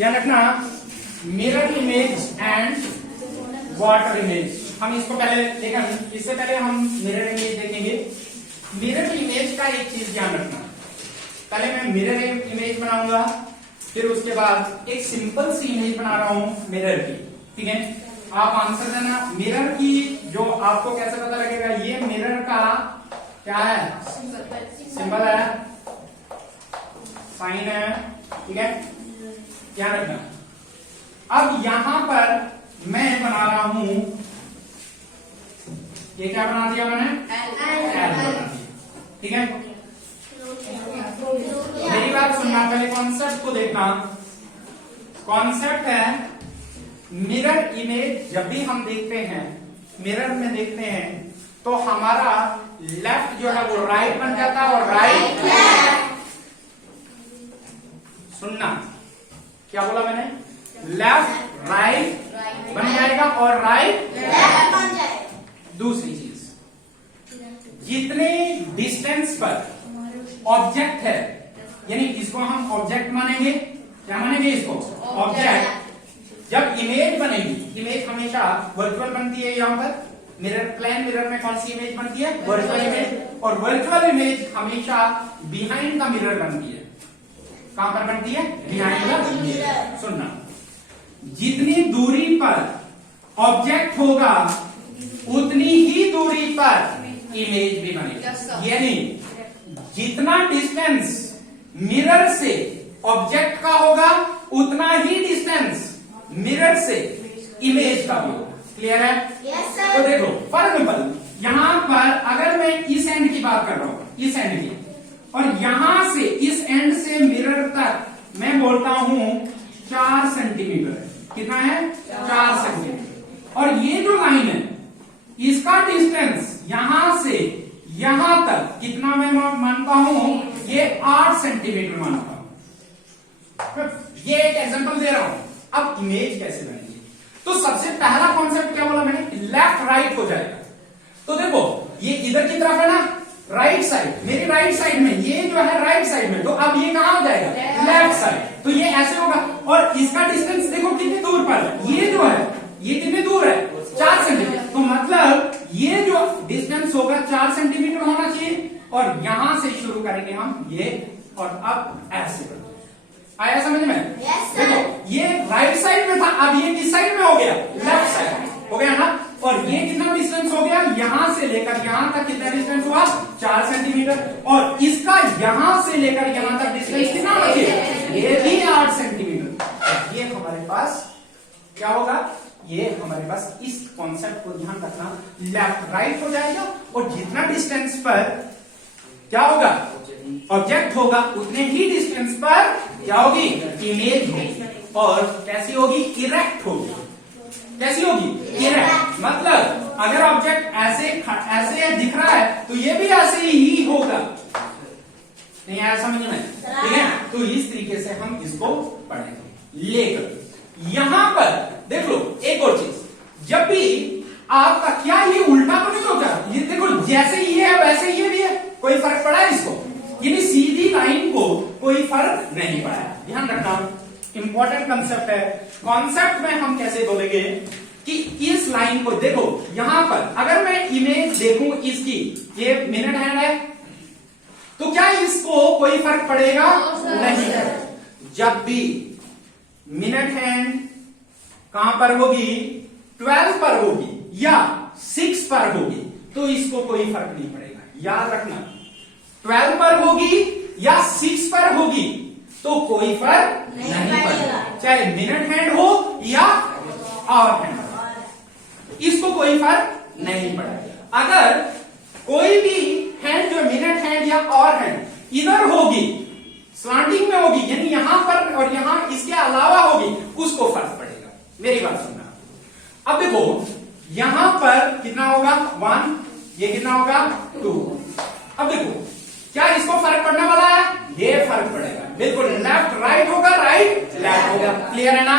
याद रखना mirror image and water image. हम इसको पहले देखें, इससे पहले हम मिरर इमेज देखेंगे। मिरर इमेज का एक चीज ध्यान रखना, पहले मैं मिरर इमेज बनाऊंगा, फिर उसके बाद एक सिंपल सी इमेज बना रहा हूं मिरर की, ठीक है। आप आंसर देना। मिरर की जो आपको कैसे पता लगेगा, ये मिरर का क्या है, सिंबल है, साइन है, ठीक है, ध्यान रखना। अब यहां पर मैं बना रहा हूं, ये क्या बना दिया मैंने, एल बना दिया, ठीक है। मेरी बात सुनना, पहले कॉन्सेप्ट को देखना। कॉन्सेप्ट है मिरर इमेज। जब भी हम देखते हैं, मिरर में देखते हैं, तो हमारा लेफ्ट जो है वो राइट बन जाता है और राइट सुनना, क्या बोला मैंने, लेफ्ट राइट बन जाएगा और राइट बन जाएगा। दूसरी चीज, जितने डिस्टेंस पर ऑब्जेक्ट है, यानी इसको हम ऑब्जेक्ट मानेंगे, क्या मानेंगे इसको, ऑब्जेक्ट। जब इमेज बनेगी, इमेज हमेशा वर्चुअल बनती है। यहां पर मिरर, प्लेन मिरर में कौन सी इमेज बनती है, वर्चुअल इमेज। और वर्चुअल इमेज हमेशा बिहाइंड द मिरर बनती है। कहां पर बनती है, बिहाइंड द मिरर। सुनना, जितनी दूरी पर ऑब्जेक्ट होगा उतनी ही दूरी पर इमेज भी बनेगी। यानी जितना डिस्टेंस मिरर से ऑब्जेक्ट का होगा उतना ही डिस्टेंस मिरर से इमेज का भी होगा। क्लियर है? Yes sir. तो देखो फॉर एग्जाम्पल, यहां पर अगर मैं इस एंड की बात कर रहा हूं, इस एंड की, और यहां से इस एंड से मिरर तक मैं बोलता हूं 4 सेंटीमीटर है। कितना है, 4 सेंटीमीटर। और ये जो लाइन है, इसका डिस्टेंस यहां से यहां तक कितना मैं मानता हूं, ये 8 सेंटीमीटर मानता हूं। ये एक एग्जांपल दे रहा हूं। अब इमेज कैसे बनेगी, तो सबसे पहला कॉन्सेप्ट क्या बोला मैंने, लेफ्ट राइट हो जाएगा। तो देखो ये इधर की तरफ है ना, राइट साइड, मेरी राइट साइड में, ये जो है राइट साइड में, तो अब ये कहां हो जाएगा, लेफ्ट साइड। तो ये ऐसे होगा। और इसका डिस्टेंस देखो कितनी दूर पर है, ये जो है ये कितनी दूर है, 4 सेंटीमीटर। तो मतलब ये जो डिस्टेंस होगा 4 सेंटीमीटर होना चाहिए। और यहां से शुरू करेंगे हम ये, और अब ऐसे आया समझ में? Yes, sir. देखो ये राइट साइड में था, अब ये किस साइड में हो गया, लेफ्ट साइड हो गया ना। और ये कितना डिस्टेंस हो गया, यहां से लेकर यहां तक कितना डिस्टेंस हुआ, 4 सेंटीमीटर। और इसका यहां से लेकर यहां तक डिस्टेंस कितना बचे, ये भी 8 सेंटीमीटर। ये हमारे पास क्या होगा, ये हमारे पास इस कॉन्सेप्ट को ध्यान रखना, लेफ्ट राइट हो जाएगा। और जितना डिस्टेंस पर क्या होगा, ऑब्जेक्ट होगा, उतने ही डिस्टेंस पर क्या होगी, इमेज होगी। और कैसी होगी, इरेक्ट होगी। कैसी होगी, इरेक्ट। मतलब अगर ऑब्जेक्ट ऐसे दिख रहा है, तो ये भी ऐसे ही होगा। नहीं आया समझ में? ठीक है। तो इस तरीके से हम इसको पढ़ेंगे। लेकिन यहां पर देख लो एक और चीज, जब भी आपका, क्या ये उल्टा तो नहीं होता, ये देखो जैसे ये है वैसे ये भी है, कोई फर्क पड़ा है इसको, यानी सीधी लाइन को कोई फर्क नहीं पड़ा है। ध्यान रखना, इंपॉर्टेंट कंसेप्ट है। कॉन्सेप्ट में हम कैसे बोलेंगे कि इस लाइन को देखो, यहां पर अगर मैं इमेज देखूं इसकी, ये मिनट हैंड है, तो क्या इसको कोई फर्क पड़ेगा, नहीं। जब भी मिनट हैंड कहां पर होगी, 12 पर होगी या 6 पर होगी, तो इसको कोई फर्क नहीं पड़ेगा। याद रखना, 12 पर होगी या 6 पर होगी तो कोई फर्क नहीं पड़ेगा, चाहे मिनट हैंड हो या आवर हैंड हो, इसको कोई फर्क नहीं पड़ेगा। अगर कोई भी हैंड जो मिनट हैंड या आवर हैंड इधर होगी, स्लांटिंग में होगी, यानी यहां पर और यहां इसके अलावा होगी, उसको फर्क पड़ेगा। मेरी बात सुनना। अब देखो यहां पर कितना होगा, 1, ये कितना होगा, 2। अब देखो क्या इसको फर्क पड़ने वाला है, ये फर्क पड़ेगा, बिल्कुल। लेफ्ट राइट होगा, राइट लेफ्ट होगा। क्लियर है ना?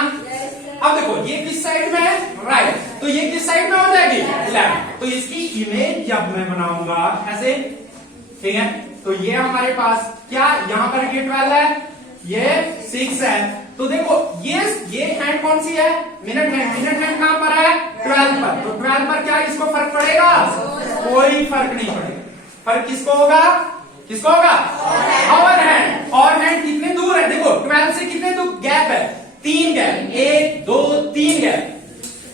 अब देखो ये किस साइड में है, राइट, तो ये किस साइड में हो जाएगी, लेफ्ट। तो इसकी इमेज जब मैं बनाऊंगा ऐसे, ठीक है, तो ये हमारे पास क्या, यहां पर ये 12 है, ये 6 है। तो देखो ये हैंड कौन सी है? मिनट हैंड कहां पर है? 12 पर। तो 12 पर क्या इसको फर्क पड़ेगा? कोई फर्क नहीं पड़ेगा। फर्क किसको होगा? किसको होगा? Our hand. और हैंड कितने दूर है? देखो 12 से कितने दूर गैप है? 3 गैप, 1 2 3 गैप।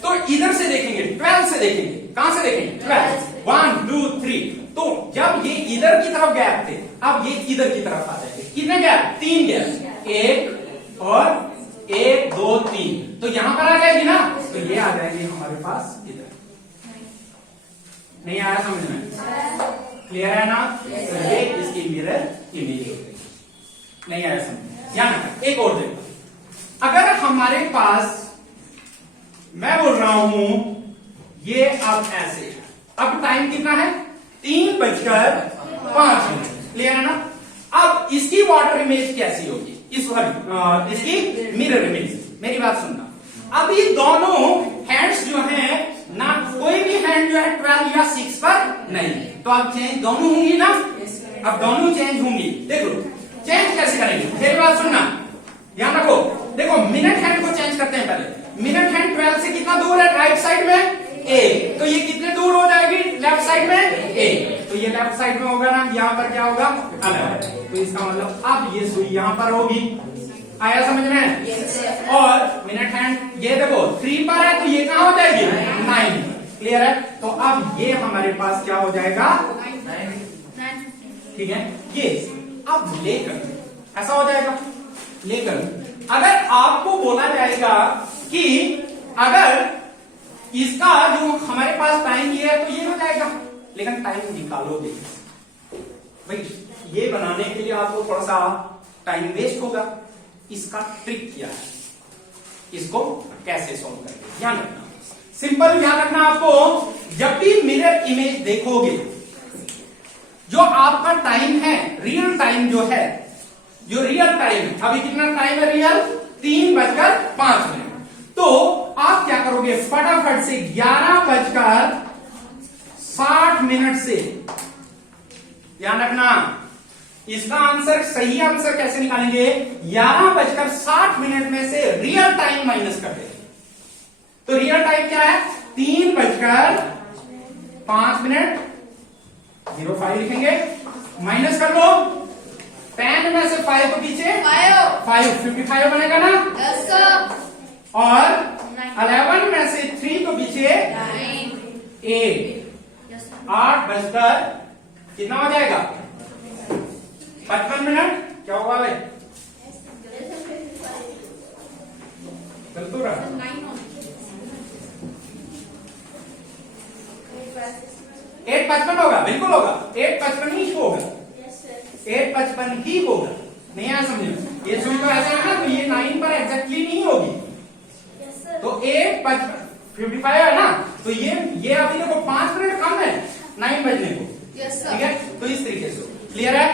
तो इधर से देखेंगे, 12 से देखेंगे। कहां से देखेंगे? 12, 1 2 3। तो जब ये इधर की तरफ गैप थे, अब ये इधर की तरफ आ जाएंगे। कितने गैप? 3 गैप, 1 और 1 2 3। तो यहां पर आ जाएगी ना, तो ये आ जाएगी हमारे पास इधर। नहीं आया समझ में? क्लियर है ना? तो ये इसकी मिरर इमेज हो गई। नहीं आया समझ? ध्यान रखना। एक और देखो, अगर हमारे पास, मैं बोल रहा हूं ये अब ऐसे है, अब टाइम कितना है? 3:05। क्लियर है ना? अब इसकी वाटर इमेज कैसी होगी? इसकी मिरर इमेज। मेरी बात सुनना। अब ये दोनों हैंड्स जो हैं ना, कोई भी हैंड जो है 12 या 6 पर नहीं, तो अब चेंज दोनों होंगी ना? अब दोनों चेंज होंगी। देखो चेंज कैसे करेंगे, मेरी बात सुनना, ध्यान रखो। देखो मिनट हैंड को चेंज करते हैं पहले। मिनट हैंड 12 से कितना दूर है? राइट साइड में A। तो ये कितने दूर हो जाएगी? लेफ्ट साइड में A। तो ये लेफ्ट साइड में होगा ना, यहाँ पर क्या होगा? 11। तो इसका मतलब अब ये सुई यहाँ पर होगी। आया समझ में? yes, और मिनट हैंड ये देखो 3 पर है, तो ये कहां हो जाएगी? 9। क्लियर है? तो अब ये हमारे पास क्या हो जाएगा? 9। ठीक है। ये अब लेकर ऐसा हो जाएगा। लेकर अगर आपको बोला जाएगा कि अगर इसका जो हमारे पास टाइम ये है, तो ये हो जाएगा, लेकिन टाइम निकालोगे भाई, ये बनाने के लिए आपको थोड़ा सा टाइम वेस्ट होगा। इसका ट्रिक क्या है, इसको कैसे सॉल्व करेंगे, ध्यान रखना। सिंपल ध्यान रखना आपको, जब भी मिरर इमेज देखोगे, जो आपका टाइम है, रियल टाइम जो है, जो रियल टाइम है, अभी कितना टाइम है रियल? 3:05। तो आप क्या करोगे? फटाफट से 11:60 से, ध्यान रखना, इसका आंसर, सही आंसर कैसे निकालेंगे? 11:60 में से रियल टाइम माइनस कर देंगे। तो रियल टाइम क्या है? 3:05। 05 लिखेंगे, माइनस कर लो। 10 में से 5 को पीछे 5, 55 बनेगा ना? yes, और 11 में से 3 को पीछे 8। 8 कितना हो जाएगा? 55 मिनट। क्या होगा भाई? चल तो रहा 8:55 होगा, बिल्कुल होगा। 8:55 ही होगा, 8:55 ही होगा। नहीं आया समझ में? ये सुन तो ऐसा है ना, तो ये 9 पर एग्जैक्टली नहीं होगी। तो 8:55 है ना, तो ये अभी देखो 5 मिनट कम है 9 बजने को। ठीक है, तो इस तरीके से। क्लियर है?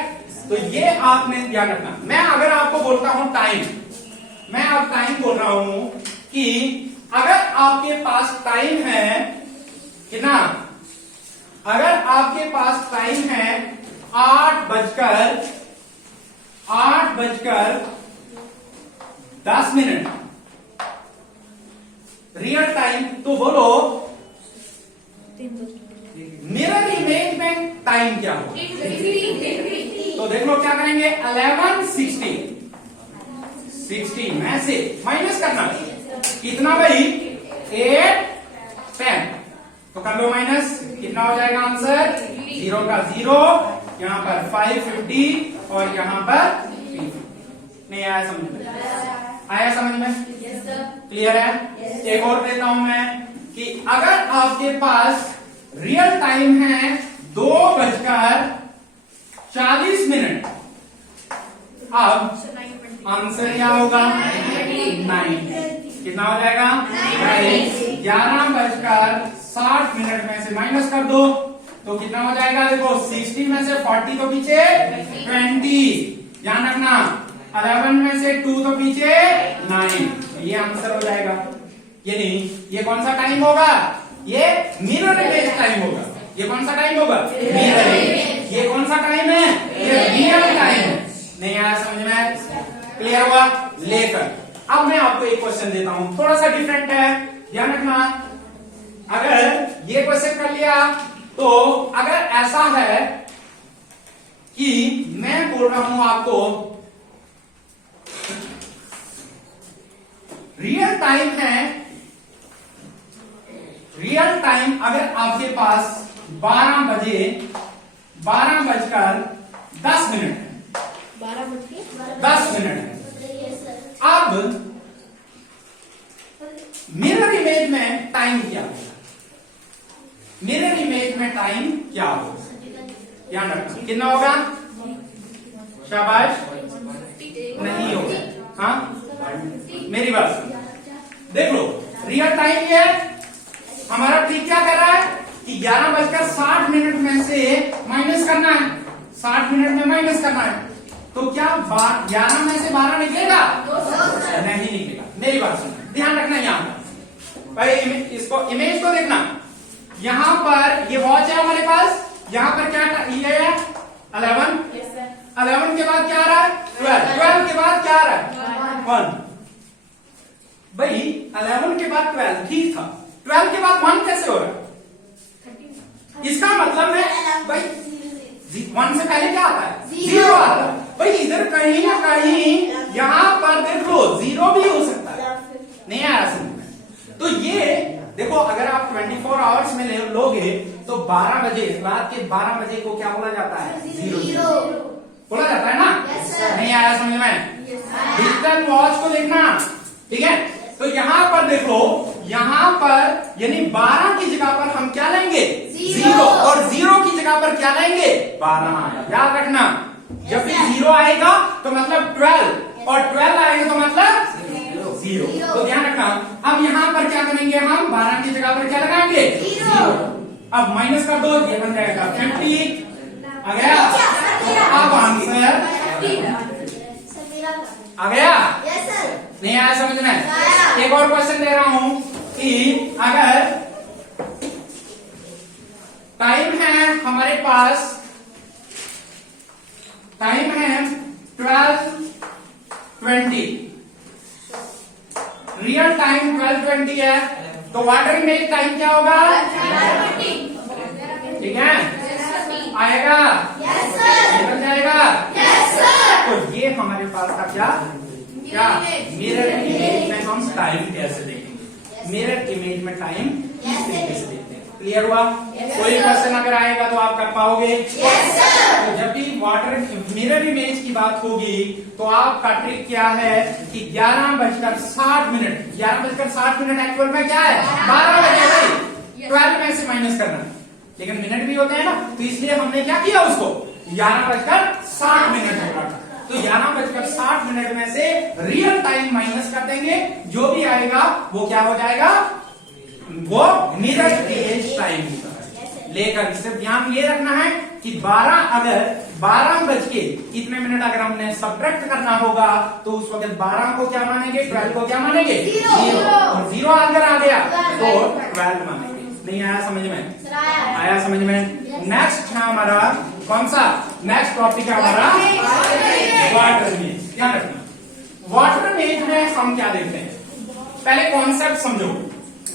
तो ये आपने ध्यान रखना। मैं अगर आपको बोलता हूं टाइम, मैं अब टाइम बोल रहा हूं कि अगर आपके पास टाइम है कितना, अगर आपके पास टाइम है 8:10 रियल टाइम, तो बोलो मिरर इमेज में टाइम क्या हो? तो देख लो क्या करेंगे? 11 16 में से माइनस करना कितना भाई? 8 10। तो कर लो माइनस, कितना हो जाएगा आंसर? 0 का 0, यहां पर 550 और यहां पर 3। नहीं आया समझ में? आया समझ में? क्लियर है? एक और देता हूं मैं कि अगर आपके पास रियल टाइम है 2:40, अब आंसर क्या होगा? 9। कितना हो जाएगा? 11:60 में से माइनस कर दो, तो कितना हो जाएगा? देखो 60 में से 40 तो पीछे 20, ध्यान रखना। 11 में से 2 तो पीछे 9, ये आंसर हो जाएगा। ये नहीं, ये कौन सा टाइम होगा? ये मिरर इमेज टाइम होगा। ये कौन सा टाइम होगा? Mirror image. ये कौन सा टाइम है? ये रियल टाइम है। नहीं आया समझ में? क्लियर हुआ? लेकर अब मैं आपको एक क्वेश्चन देता हूं, थोड़ा सा डिफरेंट है, ध्यान रखना। अगर ये क्वेश्चन कर लिया तो अगर ऐसा है कि मैं बोल रहा हूं आपको रियल टाइम है, रियल टाइम अगर आपके पास 12 बजे 12 बजकर 10 मिनट है, 10 मिनट है। अब मिरर इमेज में टाइम क्या होगा? मिरर इमेज में टाइम क्या होगा? ध्यान रखना कितना होगा? शाबाश, नहीं होगा। हाँ मेरी बात सुनो, देख लो रियल टाइम ये हमारा ट्रिक क्या कर रहा है कि 11:60 में से माइनस करना है, 60 मिनट में माइनस करना है, तो क्या 11 में से 12 निकलेगा? नहीं निकलेगा। मेरी बात सुनो, ध्यान रखना यहां पर भाई, इसको इमेज को देखना। यहां पर ये वॉच है हमारे पास, यहां पर क्या ये है 11, 11 के बाद क्या आ रहा है 12, 12 के बाद क्या आ रहा है 1। भाई 11 के बाद 12 ठीक था, 12 के बाद 1 कैसे हो रहा है? इसका मतलब है भाई 1 से पहले क्या आता है? 0 आता है। भाई इधर कहीं ना कहीं यहां पर देख लो 0 भी हो सकता है, नहीं आया समझ में? तो ये देखो अगर आप 24 आवर्स में लोगे तो 12 बजे, रात के 12 बजे को क्या बोला जाता है? 0 बोला जाता है ना? नहीं आया समझ में? डिजिटल वॉच को देखना, ठीक है? तो यहां पर देखो, यहां पर यानी 12 की जगह पर हम क्या लेंगे? 0, और 0 की जगह पर क्या लेंगे? 12। याद रखना, जब भी 0 आएगा तो मतलब 12, और 12 आएगा तो मतलब 0। तो ध्यान रखना। अब यहां पर क्या करेंगे हम? 12 की जगह पर क्या लगाएंगे? 0। अब माइनस कर दो, ये बन जाएगा 50 आ गया। तो अब आंसर आ गया? नहीं आया समझ में? एक और क्वेश्चन दे रहा हूं कि अगर टाइम है हमारे पास, टाइम है 12:20, रियल टाइम 12:20 है, तो वाटर इमेज टाइम क्या होगा? ठीक है, आएगा? निकल जाएगा? तो ये हमारे पास का क्या मिरर इमेज में हम टाइम कैसे देखेंगे? मिरर इमेज में टाइम किस तरीके से देखते हैं? क्लियर हुआ? कोई क्वेश्चन अगर आएगा तो आप कर पाओगे? तो जब भी वाटर मिरर इमेज की बात होगी तो आपका ट्रिक क्या है कि 11:60, 11:60 एक्चुअल में क्या है? 12 बजे भाई, 12 में से माइनस करना, लेकिन मिनट भी होते हैं ना, तो इसलिए हमने क्या किया उसको 11:60 होगा। तो 11:60 में से रियल टाइम माइनस कर देंगे, जो भी आएगा वो क्या हो जाएगा? वो मिरर इमेज टाइम होगा। लेकर सिर्फ ध्यान ये रखना है कि 12 बज के कितने मिनट अगर हमने सब्ट्रैक्ट करना होगा तो उस वक्त 12 को क्या मानेंगे? 12 को क्या मानेंगे? 0। और 0 अगर आ गया तो 12 मानेंगे। नहीं आया समझ में? आया समझ में? नेक्स्ट है हमारा कौन सा? नेक्स्ट टॉपिक है हमारा वाटर इमेज। ध्यान रखना, वाटर इमेज में हम क्या देखते हैं? पहले कॉन्सेप्ट समझो,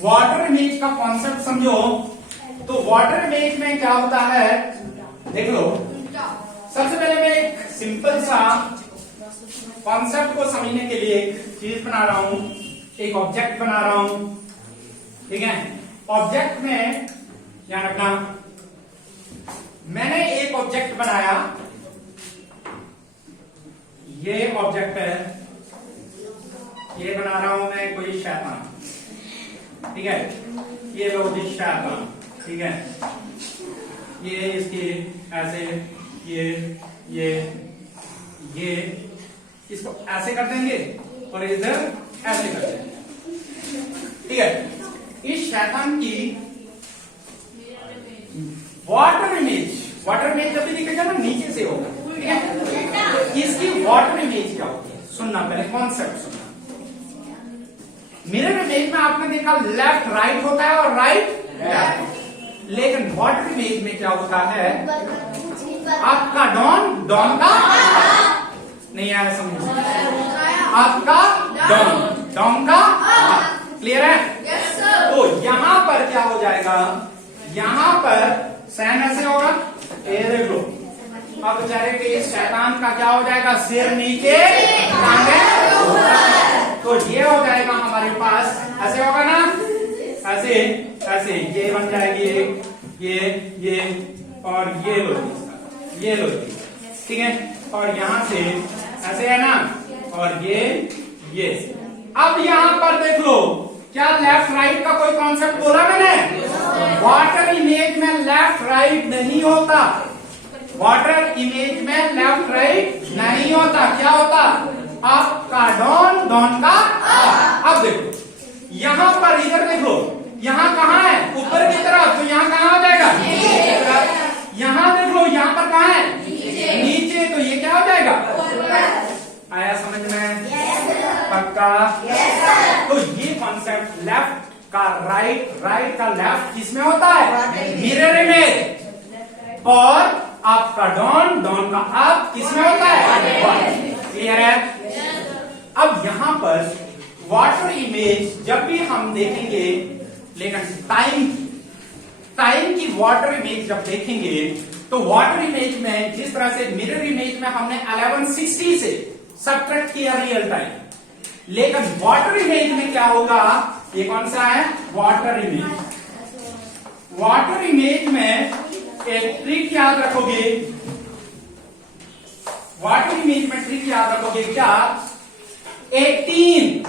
वाटर इमेज का कॉन्सेप्ट समझो। तो वाटर इमेज में क्या होता है देख लो। सबसे पहले मैं एक सिंपल सा कॉन्सेप्ट को समझने के लिए एक चीज बना रहा हूं, एक ऑब्जेक्ट बना रहा हूं, ठीक है? ऑब्जेक्ट में ध्यान रखना, मैंने एक ऑब्जेक्ट बनाया, ये ऑब्जेक्ट है, ये बना रहा हूं मैं कोई शैतान, ठीक है? ये लो जी शैतान, ठीक है? ये इसकी ऐसे ये इसको ऐसे कर देंगे और इधर ऐसे कर देंगे, ठीक है? इस शैतान की वाटर इमेज जब भी दिखेगा ना नीचे से होगा, ठीक है? इसकी वाटर इमेज क्या होती है? सुनना पहले, कॉन्सेप्ट सुनना। मिरर इमेज में आपने देखा लेफ्ट राइट होता है और राइट लेफ्ट, लेकिन वाटर इमेज में क्या होता है? आपका डॉन का नहीं आया समझ? अप का डाउन, डाउन का अप। क्लियर है? तो यहां पर क्या हो जाएगा, यहां पर सैन ऐसे होगा, ये देख लो। अब बेचारे के शैतान का क्या हो जाएगा, सिर नीचे टांगे ऊपर। तो ये हो जाएगा हमारे पास, ऐसे होगा ना, ऐसे ऐसे ये बन जाएगी ये और ये लो, ये लो, ठीक है। और यहां से ऐसे है ना, और ये। अब यहां पर देख लो, क्या लेफ्ट राइट का कोई कॉन्सेप्ट बोला मैंने? वाटर इमेज में लेफ्ट राइट नहीं होता, वाटर इमेज में लेफ्ट राइट नहीं होता। क्या होता? अप का डाउन, डाउन का अप। अब देखो यहां पर, इधर देखो, यहां कहां है, ऊपर की तरफ, तो यहां कहां हो जाएगा, यहां देख लो, यहां पर कहां है, नीचे, तो ये क्या हो जाएगा, आया समझ में? पक्का? तो ये कॉन्सेप्ट लेफ्ट का राइट, राइट का लेफ्ट किसमें होता है, मिरर इमेज। और अप का डाउन, डाउन का अप किसमें होता है, क्लियर है? अब यहां पर वाटर इमेज जब भी हम देखेंगे, लेकिन टाइम की वाटर इमेज जब देखेंगे, तो वाटर इमेज में जिस तरह से मिरर इमेज में हमने 1160 से सब्ट्रैक्ट किया रियल टाइम, लेकिन वाटर इमेज में क्या होगा, ये कौन सा है, वाटर इमेज। वाटर इमेज में एक ट्रिक याद रखोगे, वाटर इमेज में ट्रिक याद रखोगे क्या, 1830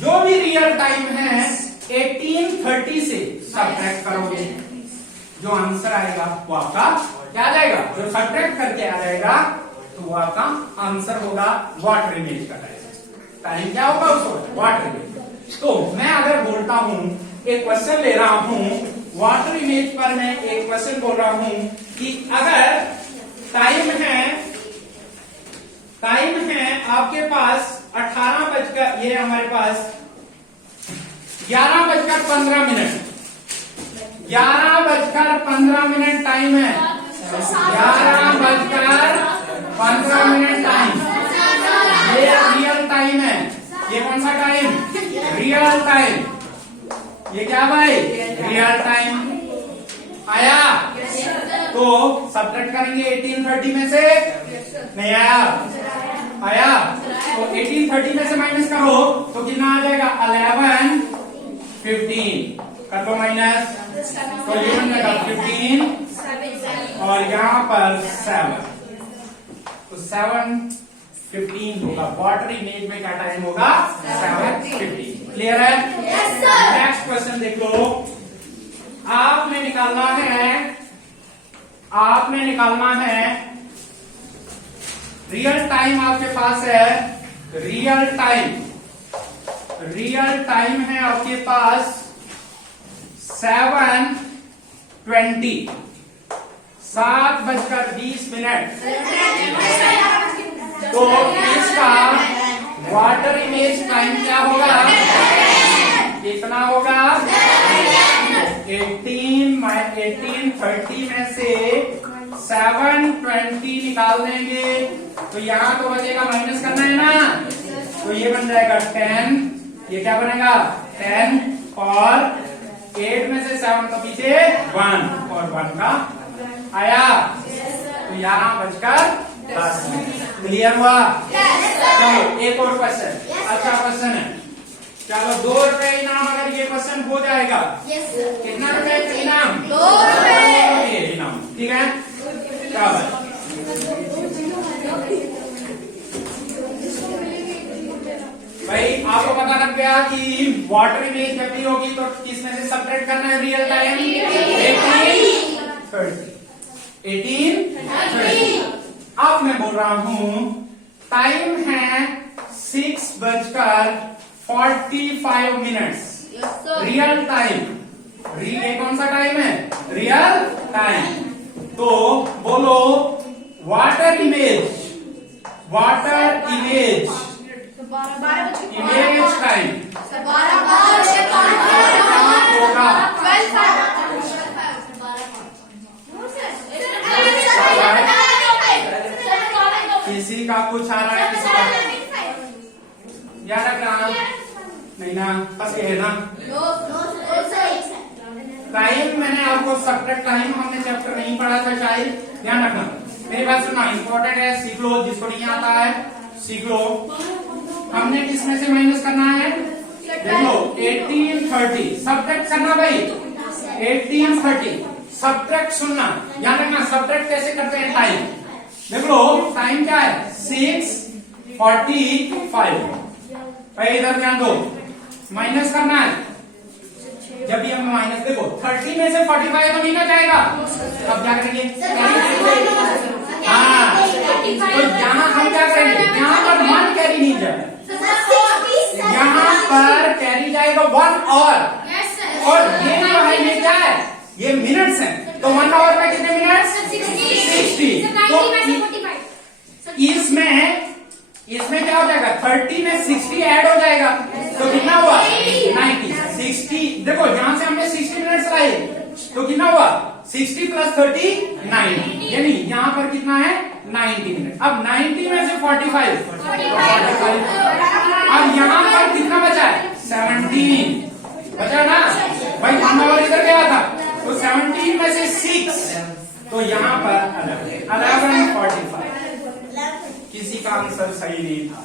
जो भी रियल टाइम है 1830 से सब्ट्रैक्ट करोगे, जो आंसर आएगा वो आपका क्या आ जाएगा, जो सब्ट्रैक्ट करके आ जाएगा तो वो आपका आंसर होगा वाटर इमेज का टाइम। टाइम क्या होगा उसको, वाटर इमेज। तो मैं अगर बोलता हूं, एक क्वेश्चन ले रहा हूं, वाटर इमेज पर मैं एक क्वेश्चन बोल रहा हूं कि अगर टाइम है आपके पास 18 बजकर, ये हमारे पास 11:15, 11:15 टाइम है, 11:15 टाइम, ये रियल टाइम है। ये कौन सा टाइम, रियल टाइम। ये क्या भाई, रियल टाइम। आया? तो सब्ट्रैक्ट करेंगे 1830 में से, नहीं आया? आया? तो 1830 में से माइनस करो तो कितना आ जाएगा, 11:15 कर दो माइनस, तो ये बन जाएगा 15 और यहाँ पर 7, तो 7:15 होगा। वाटर इमेज में क्या टाइम होगा, 7:15। क्लियर है? नेक्स्ट क्वेश्चन देख लो। आपने निकालना है रियल टाइम, आपके पास है रियल टाइम है आपके पास 7:20, 7:20। तो इसका वाटर इमेज टाइम क्या होगा, कितना होगा, 1830 में से 7:20 निकाल देंगे तो यहाँ तो बचेगा, माइनस करना है ना, तो ये बन जाएगा 10, ये क्या बनेगा 10, और 8 में से 7 का पीछे 1 और 1 का आया, तो 11:10। क्लियर हुआ? चलो एक और क्वेश्चन, अच्छा क्वेश्चन है। चलो 2 रुपए इनाम, अगर ये क्वेश्चन हो जाएगा, कितना रुपए का इनाम, 2 रुपए इनाम, ठीक है। चलो भाई आपको पता लग गया कि वाटर इमेज जब भी होगी तो किसमें से सब्ट्रैक्ट करना है, रियल टाइम 1830। अब मैं बोल रहा हूं टाइम है 6:45। रियल टाइम, ये कौन सा टाइम है, रियल टाइम। तो बोलो वाटर इमेज टाइम होगा, पूछा रहा है किसी का? याद रखना नहीं ना, बस ये है ना टाइम। मैंने आपको सब्ट्रैक्ट टाइम हमने चैप्टर नहीं पढ़ा था शायद, ध्यान रखना। मेरी बात सुनना, इंपॉर्टेंट है, सीख लो। जिसको नहीं आता है सीख लो। हमने किसमें से माइनस करना है? देखो 18 30 सब्ट्रैक्ट करना भाई। 18 30 सब्ट्रैक्ट सुनना, याद रखना। सब्ट्रैक्ट कैसे करते हैं? टाइम देख लो। टाइम क्या है? 6:45। भाई इधर ध्यान दो, माइनस करना है। जब भी हम माइनस, देखो 30 में से 45 तो नहीं जाएगा। अब क्या करेंगे? हाँ, तो यहाँ हम क्या करेंगे? यहाँ पर 1 कैरी नहीं जाएगा, यहाँ पर कैरी जाएगा 1 और ये जो है ये क्या है? ये मिनट्स हैं। तो 1 आवर में कितने मिनट? 60। तो इसमें क्या हो जाएगा? 30 में 60 ऐड हो जाएगा, तो कितना हुआ? 90। 60 देखो, यहां से हमने 60 मिनट्स लाए, तो कितना हुआ? 60 प्लस 30 90, यानी यहाँ पर कितना है? 90 मिनट। अब 90 में से 45 अब यहाँ पर कितना बचा है? 17 बचा ना भाई। 1 आवर इधर गया था, तो 17 में से 6, तो यहाँ पर 11:45। किसी का आंसर सही नहीं था।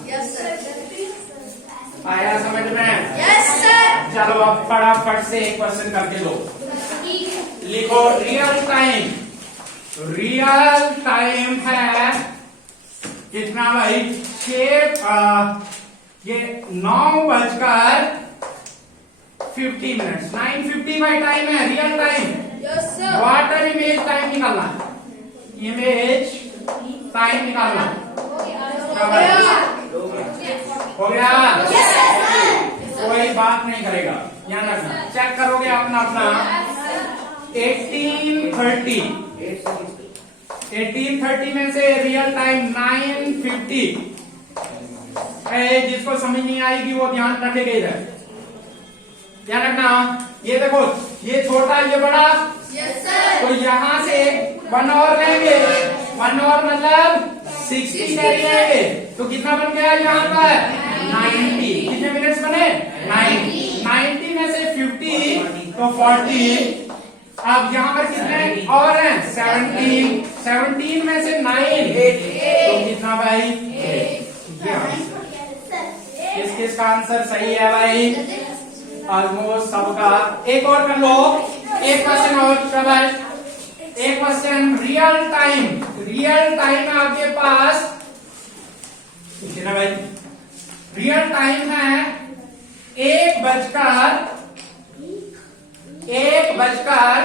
आया समझ में? चलो अब फटाफट से एक क्वेश्चन करके दो। लिखो रियल टाइम। रियल टाइम है कितना भाई? ये 9:50 मिनट। 9:50 भाई टाइम है, real time. Water image time निकालना, इमेज टाइम निकालना। हो गया? कोई बात नहीं करेगा, ध्यान रखना। चेक करोगे अपना अपना। 18:30 में से रियल टाइम 9:50। जिसको समझ नहीं आएगी वो ध्यान रखेगा इधर, ध्यान रखना। ये देखो, ये छोटा ये बड़ा, तो यहाँ से 1 आवर लेंगे। 1 आवर मतलब 60 कैरी आएंगे, तो कितना बन गया यहाँ पर? 90। कितने मिनट्स बने? 90 में से 50 तो 40। अब यहाँ पर कितने और हैं? 17 में से 9 तो कितना भाई? किसका आंसर सही है भाई? ऑलमोस्ट सबका। एक और कर लो, एक क्वेश्चन और। शबाश, एक question real time. Real time है आपके पास कितना भाई? रियल टाइम है 1 बजकर